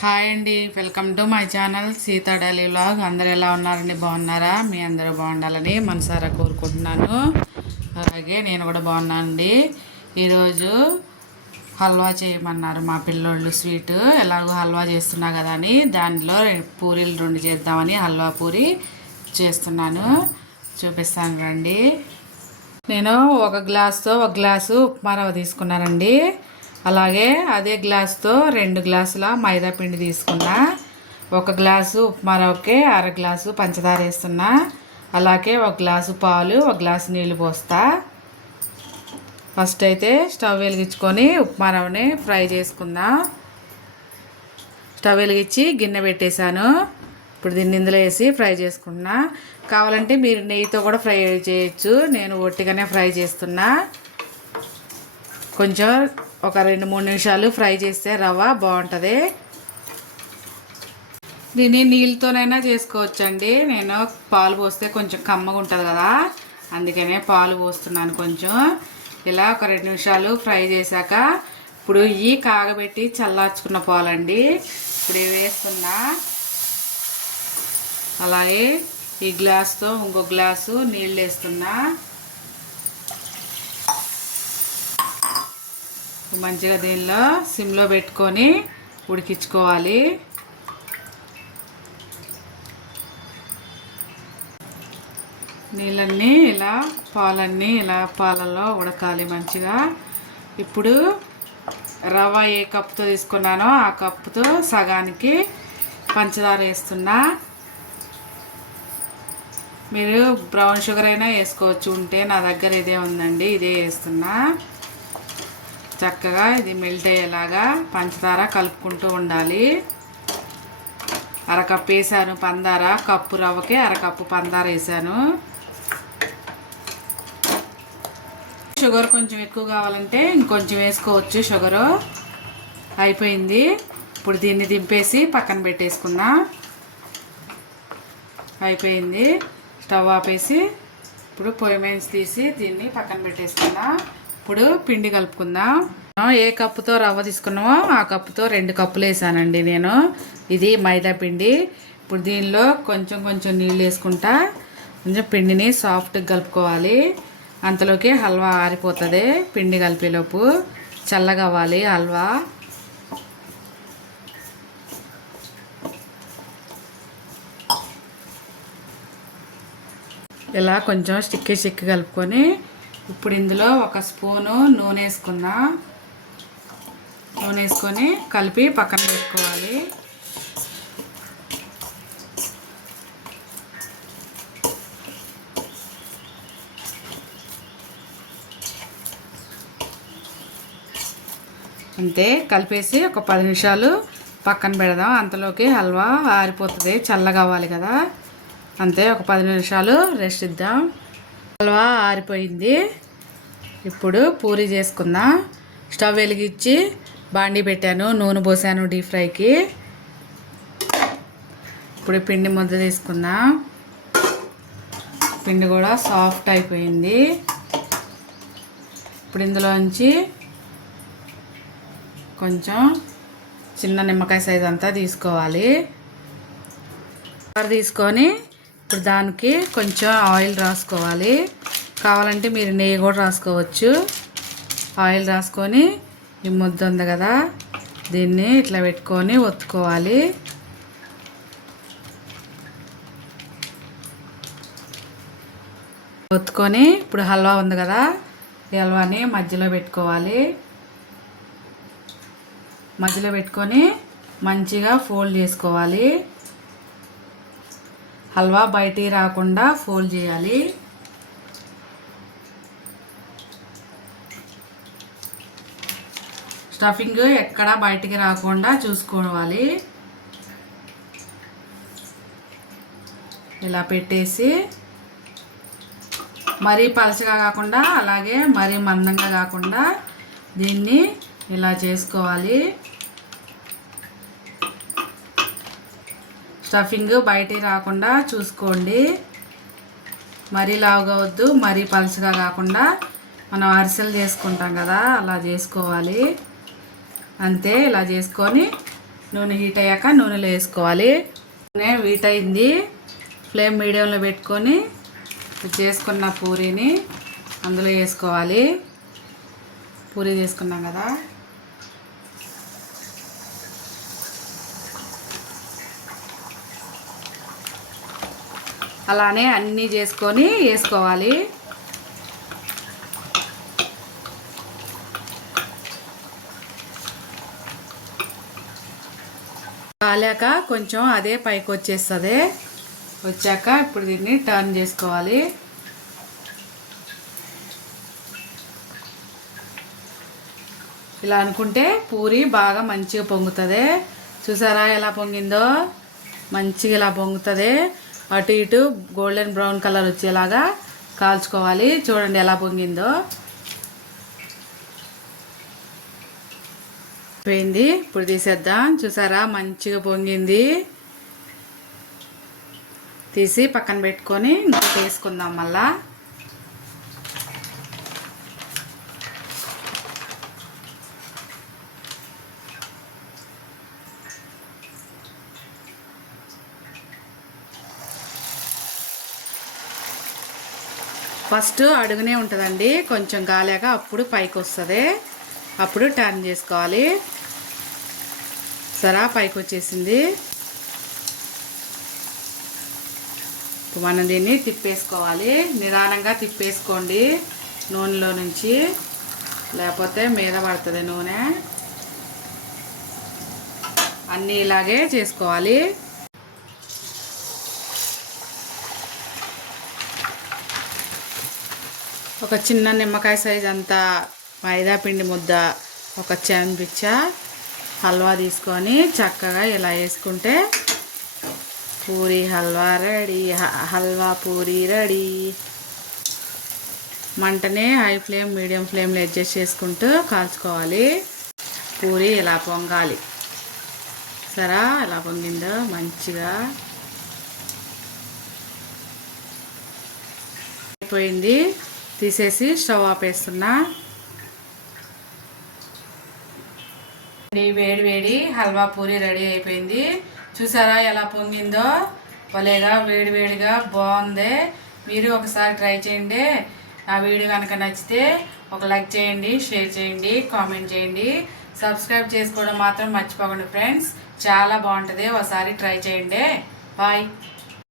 Hi అండి, welcome to my channel Sita daily vlog. అందరు ఎలా ఉన్నారండి? బాగున్నారా? మీ అందరూ బాగుండాలని మనసారా కోరుకుంటున్నాను. అలాగే నేను కూడా బాగున్నానండి. ఈరోజు హల్వా చేయమన్నారు మా పిల్లోళ్ళు. స్వీట్ ఎలాగో హల్వా చేస్తున్నా కదా అని దానిలో పూరీలు 2 చేద్దామని హల్వా పూరి చేస్తున్నాను. చూపిస్తాను రండి. నేను ఒక గ్లాసు ఉప్మా రవ్వ తీసుకున్నానండి. అలాగే అదే గ్లాస్తో 2 గ్లాసుల మైదా పిండి తీసుకున్నా. 1 గ్లాసు ఉప్మా రవ్వకి 1/2 గ్లాసు పంచదార వేస్తున్నా. అలాగే 1 గ్లాసు పాలు, 1 గ్లాసు నీళ్ళు పోస్తా. ఫస్ట్ అయితే స్టవ్ వెలిగించుకొని ఉప్మా రవ్వని ఫ్రై చేసుకుందాం. స్టవ్ వెలిగించి గిన్నె పెట్టేశాను. ఇప్పుడు దీన్ని ఇందులో వేసి ఫ్రై చేసుకున్నా. కావాలంటే మీరు నెయ్యితో కూడా ఫ్రై చేయొచ్చు. నేను ఒట్టిగానే ఫ్రై చేస్తున్నా. కొంచెం ఒక 2-3 నిమిషాలు ఫ్రై చేస్తే రవ్వ బాగుంటుంది. దీన్ని నీళ్ళతోనైనా చేసుకోవచ్చండి. నేను పాలు పోస్తే కొంచెం కమ్మగా ఉంటుంది కదా, అందుకనే పాలు పోస్తున్నాను. కొంచెం ఇలా ఒక 2 నిమిషాలు ఫ్రై చేశాక ఇప్పుడు ఇవి కాగబెట్టి చల్లార్చుకున్న పాలండి ఇప్పుడు ఇవి వేస్తున్నా. అలాగే ఈ గ్లాస్తో ఇంకో గ్లాసు నీళ్ళు వేస్తున్నా. మంచిగా దీనిలో సిమ్లో పెట్టుకొని ఉడికించుకోవాలి. నీళ్ళన్నీ ఇలా పాలన్నీ ఇలా పాలల్లో ఉడకాలి మంచిగా. ఇప్పుడు రవ్వ ఏ కప్పుతో తీసుకున్నానో ఆ కప్పుతో సగానికి పంచదార వేస్తున్నా. మీరు బ్రౌన్ షుగర్ అయినా వేసుకోవచ్చు ఉంటే, నా దగ్గర ఇదే ఉందండి, ఇదే వేస్తున్నా. చక్కగా ఇది మెల్ట్ అయ్యేలాగా పంచదార కలుపుకుంటూ ఉండాలి. 1/2 కప్పు వేసాను పందార. కప్పు రవ్వకి 1/2 కప్పు పందార వేసాను. షుగర్ కొంచెం ఎక్కువ కావాలంటే ఇంకొంచెం వేసుకోవచ్చు షుగరు. అయిపోయింది. ఇప్పుడు దీన్ని దింపేసి పక్కన పెట్టేసుకుందాం. అయిపోయింది. స్టవ్ ఆపేసి ఇప్పుడు పొయ్యి మీద తీసి దీన్ని పక్కన పెట్టేసుకుందాం. ఇప్పుడు పిండి కలుపుకుందాం. ఏ కప్పుతో రవ్వ తీసుకున్నామో ఆ కప్పుతో 2 కప్పులు వేసానండి నేను. ఇది మైదా పిండి. ఇప్పుడు దీనిలో కొంచెం కొంచెం నీళ్ళు వేసుకుంటా కొంచెం పిండిని సాఫ్ట్గా కలుపుకోవాలి. అంతలోకి హల్వా ఆరిపోతుంది. పిండి కలిపేలోపు చల్లగా అవ్వాలి హల్వా. ఇలా కొంచెం స్టిక్ కలుపుకొని ఇప్పుడు ఇందులో 1 స్పూను నూనె వేసుకుందాం. నూనె వేసుకొని కలిపి పక్కన పెట్టుకోవాలి. అంతే, కలిపేసి ఒక 10 నిమిషాలు పక్కన పెడదాం. అంతలోకి హల్వా ఆరిపోతుంది, చల్లగా అవ్వాలి కదా. అంతే, ఒక 10 నిమిషాలు రెస్ట్ ఇద్దాం. హల్వా ఆరిపోయింది. ఇప్పుడు పూరి చేసుకుందాం. స్టవ్ వెలిగించి బాండీ పెట్టాను, నూనె పోసాను డీప్ ఫ్రైకి. ఇప్పుడు పిండి ముద్ద తీసుకుందాం. పిండి కూడా సాఫ్ట్ అయిపోయింది. ఇప్పుడు ఇందులోంచి కొంచెం చిన్న నిమ్మకాయ సైజ్ అంతా తీసుకోవాలి. తీసుకొని ఇప్పుడు దానికి కొంచెం ఆయిల్ రాసుకోవాలి. కావాలంటే మీరు నెయ్యి కూడా రాసుకోవచ్చు. ఆయిల్ రాసుకొని ఈ ముద్ద ఉంది కదా, దీన్ని ఇట్లా పెట్టుకొని ఒత్తుకోవాలి. ఒత్తుకొని ఇప్పుడు హల్వా ఉంది కదా, ఈ హల్వాని మధ్యలో పెట్టుకోవాలి. మధ్యలో పెట్టుకొని మంచిగా ఫోల్డ్ చేసుకోవాలి. హల్వా బయటికి రాకుండా ఫోల్డ్ చేయాలి. స్టఫింగ్ ఎక్కడ బయటికి రాకుండా చూసుకోవాలి. ఇలా పెట్టేసి మరీ పలచగా కాకుండా అలాగే మరీ మందంగా కాకుండా దీన్ని ఇలా చేసుకోవాలి. స్టఫింగ్ బయటికి రాకుండా చూసుకోండి. మరీ లావుగా వద్దు, మరీ పలుచగా కాకుండా మనం అరిసెలు చేసుకుంటాం కదా అలా చేసుకోవాలి. అంతే, ఇలా చేసుకొని నూనె హీట్ అయ్యాక నూనెలో వేసుకోవాలి. నూనె హీట్ అయింది. ఫ్లేమ్ మీడియంలో పెట్టుకొని చేసుకున్న పూరీని అందులో వేసుకోవాలి. పూరీ చేసుకున్నాం కదా, అలానే అన్నీ చేసుకొని వేసుకోవాలి. కాలాక కొంచెం అదే పైకి వచ్చేస్తుంది. వచ్చాక ఇప్పుడు దీన్ని టర్న్ చేసుకోవాలి. ఇలా అనుకుంటే పూరి బాగా మంచిగా పొంగుతుంది. చూసారా ఎలా పొంగిందో? మంచిగా ఇలా పొంగుతుంది. అటు ఇటు గోల్డెన్ బ్రౌన్ కలర్ వచ్చేలాగా కాల్చుకోవాలి. చూడండి ఎలా పొంగిందో. పోయింది. ఇప్పుడు తీసేద్దాం. చూసారా మంచిగా పొంగింది. తీసి పక్కన పెట్టుకొని ఇంకొకటి వేసుకుందాం. మళ్ళా ఫస్ట్ అడుగునే ఉంటుందండి, కొంచెం గాలాక అప్పుడు పైకి వస్తుంది. అప్పుడు టర్న్ చేసుకోవాలి. సరే పైకి వచ్చేసింది. మనం దీన్ని తిప్పేసుకోవాలి. నిదానంగా తిప్పేసుకోండి నూనెలో నుంచి, లేకపోతే మీద పడుతుంది నూనె. అన్నీ ఇలాగే చేసుకోవాలి. ఒక చిన్న నిమ్మకాయ సైజ్ అంతా మైదా పిండి ముద్ద, ఒక చాన్బిచ్చ హల్వా తీసుకొని చక్కగా ఇలా వేసుకుంటే పూరీ హల్వా రెడీ. హల్వా పూరీ రెడీ. మంటనే హై ఫ్లేమ్ మీడియం ఫ్లేమ్లో అడ్జస్ట్ చేసుకుంటూ కాల్చుకోవాలి. పూరీ ఇలా పొంగాలి. సరే ఎలా పొంగిందో మంచిగా అయిపోయింది. తీసేసి స్టవ్ ఆపేస్తున్నా. వేడి వేడి హల్వా పూరీ రెడీ అయిపోయింది. చూసారా ఎలా పొంగిందో? భలేగా వేడి వేడిగా బాగుంది. మీరు ఒకసారి ట్రై చేయండి. నా వీడియో కనుక నచ్చితే ఒక లైక్ చేయండి, షేర్ చేయండి, కామెంట్ చేయండి. సబ్స్క్రైబ్ చేసుకోవడం మాత్రం మర్చిపోకండి ఫ్రెండ్స్. చాలా బాగుంటుంది. ఒకసారి ట్రై చేయండి. బాయ్.